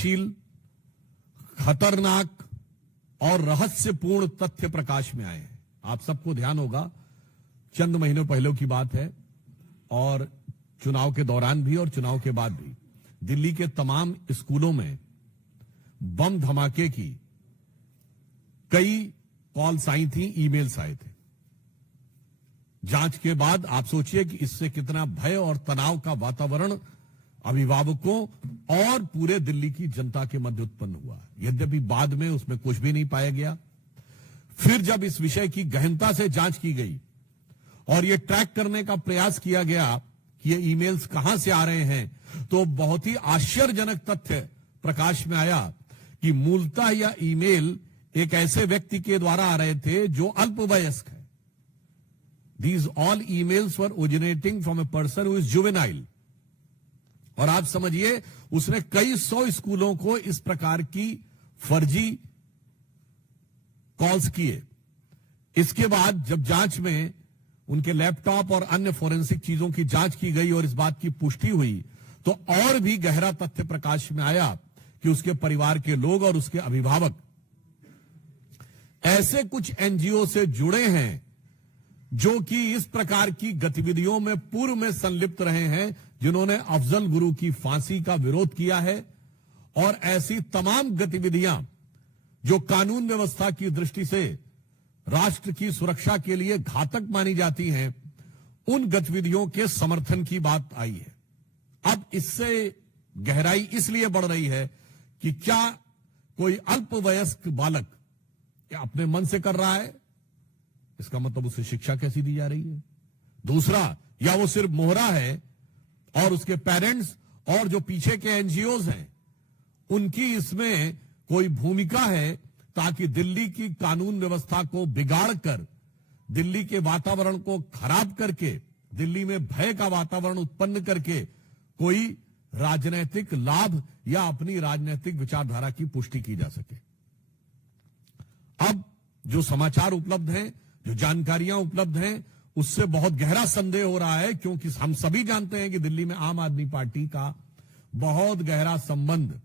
संवेदनशील, खतरनाक और रहस्यपूर्ण तथ्य प्रकाश में आए हैं। आप सबको ध्यान होगा, चंद महीनों पहले की बात है और चुनाव के दौरान भी और चुनाव के बाद भी दिल्ली के तमाम स्कूलों में बम धमाके की कई कॉल्स आई थी, ईमेल्स आए थे। जांच के बाद आप सोचिए कि इससे कितना भय और तनाव का वातावरण अभिभावकों और पूरे दिल्ली की जनता के मध्य उत्पन्न हुआ। यद्यपि बाद में उसमें कुछ भी नहीं पाया गया। फिर जब इस विषय की गहनता से जांच की गई और यह ट्रैक करने का प्रयास किया गया कि ये ईमेल्स कहां से आ रहे हैं, तो बहुत ही आश्चर्यजनक तथ्य प्रकाश में आया कि मूलतः यह ईमेल एक ऐसे व्यक्ति के द्वारा आ रहे थे जो अल्पवयस्क है। These all emails were originating from a person who is juvenile. और आप समझिए, उसने कई 100 स्कूलों को इस प्रकार की फर्जी कॉल्स किए। इसके बाद जब जांच में उनके लैपटॉप और अन्य फोरेंसिक चीजों की जांच की गई और इस बात की पुष्टि हुई, तो और भी गहरा तथ्य प्रकाश में आया कि उसके परिवार के लोग और उसके अभिभावक ऐसे कुछ एनजीओ से जुड़े हैं जो कि इस प्रकार की गतिविधियों में पूर्व में संलिप्त रहे हैं, जिन्होंने अफजल गुरु की फांसी का विरोध किया है। और ऐसी तमाम गतिविधियां जो कानून व्यवस्था की दृष्टि से राष्ट्र की सुरक्षा के लिए घातक मानी जाती हैं, उन गतिविधियों के समर्थन की बात आई है। अब इससे गहराई इसलिए बढ़ रही है कि क्या कोई अल्पवयस्क बालक अपने मन से कर रहा है, इसका मतलब उसे शिक्षा कैसी दी जा रही है। दूसरा, या वो सिर्फ मोहरा है और उसके पेरेंट्स और जो पीछे के एनजीओज हैं उनकी इसमें कोई भूमिका है, ताकि दिल्ली की कानून व्यवस्था को बिगाड़कर, दिल्ली के वातावरण को खराब करके, दिल्ली में भय का वातावरण उत्पन्न करके कोई राजनीतिक लाभ या अपनी राजनीतिक विचारधारा की पुष्टि की जा सके। अब जो समाचार उपलब्ध हैं, जो जानकारियां उपलब्ध हैं, उससे बहुत गहरा संदेह हो रहा है, क्योंकि हम सभी जानते हैं कि दिल्ली में आम आदमी पार्टी का बहुत गहरा संबंध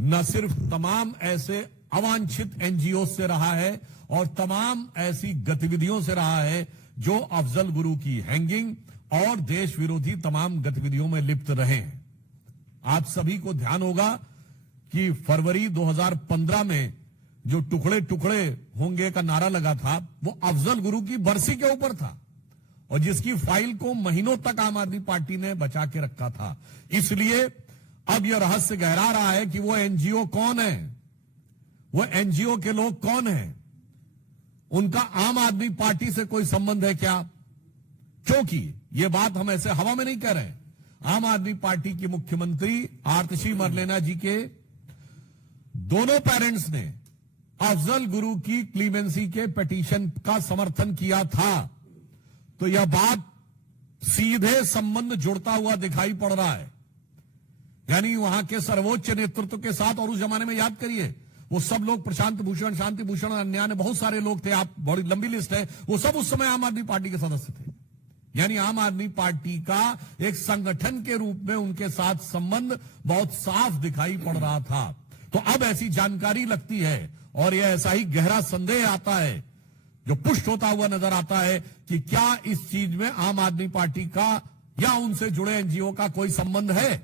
न सिर्फ तमाम ऐसे अवांछित एनजीओ से रहा है और तमाम ऐसी गतिविधियों से रहा है जो अफजल गुरु की हैंगिंग और देश विरोधी तमाम गतिविधियों में लिप्त रहे हैं। आप सभी को ध्यान होगा कि फरवरी 2015 में जो टुकड़े टुकड़े होंगे का नारा लगा था, वो अफजल गुरु की बरसी के ऊपर था और जिसकी फाइल को महीनों तक आम आदमी पार्टी ने बचा के रखा था। इसलिए अब यह रहस्य गहरा रहा है कि वो एनजीओ कौन है, वो एनजीओ के लोग कौन हैं, उनका आम आदमी पार्टी से कोई संबंध है क्या। क्योंकि ये बात हम ऐसे हवा में नहीं कह रहे हैं। आम आदमी पार्टी की मुख्यमंत्री आतिशी मरलेना जी के दोनों पेरेंट्स ने अफजल गुरु की क्लीमेंसी के पिटीशन का समर्थन किया था, तो यह बात सीधे संबंध जुड़ता हुआ दिखाई पड़ रहा है। यानी वहां के सर्वोच्च नेतृत्व के साथ, और उस जमाने में याद करिए वो सब लोग, प्रशांत भूषण, शांति भूषण, अन्य ने बहुत सारे लोग थे, आप बड़ी लंबी लिस्ट है, वो सब उस समय आम आदमी पार्टी के सदस्य थे। यानी आम आदमी पार्टी का एक संगठन के रूप में उनके साथ संबंध बहुत साफ दिखाई पड़ रहा था। तो अब ऐसी जानकारी लगती है और यह ऐसा ही गहरा संदेह आता है, जो पुष्ट होता हुआ नजर आता है कि क्या इस चीज में आम आदमी पार्टी का या उनसे जुड़े एनजीओ का कोई संबंध है।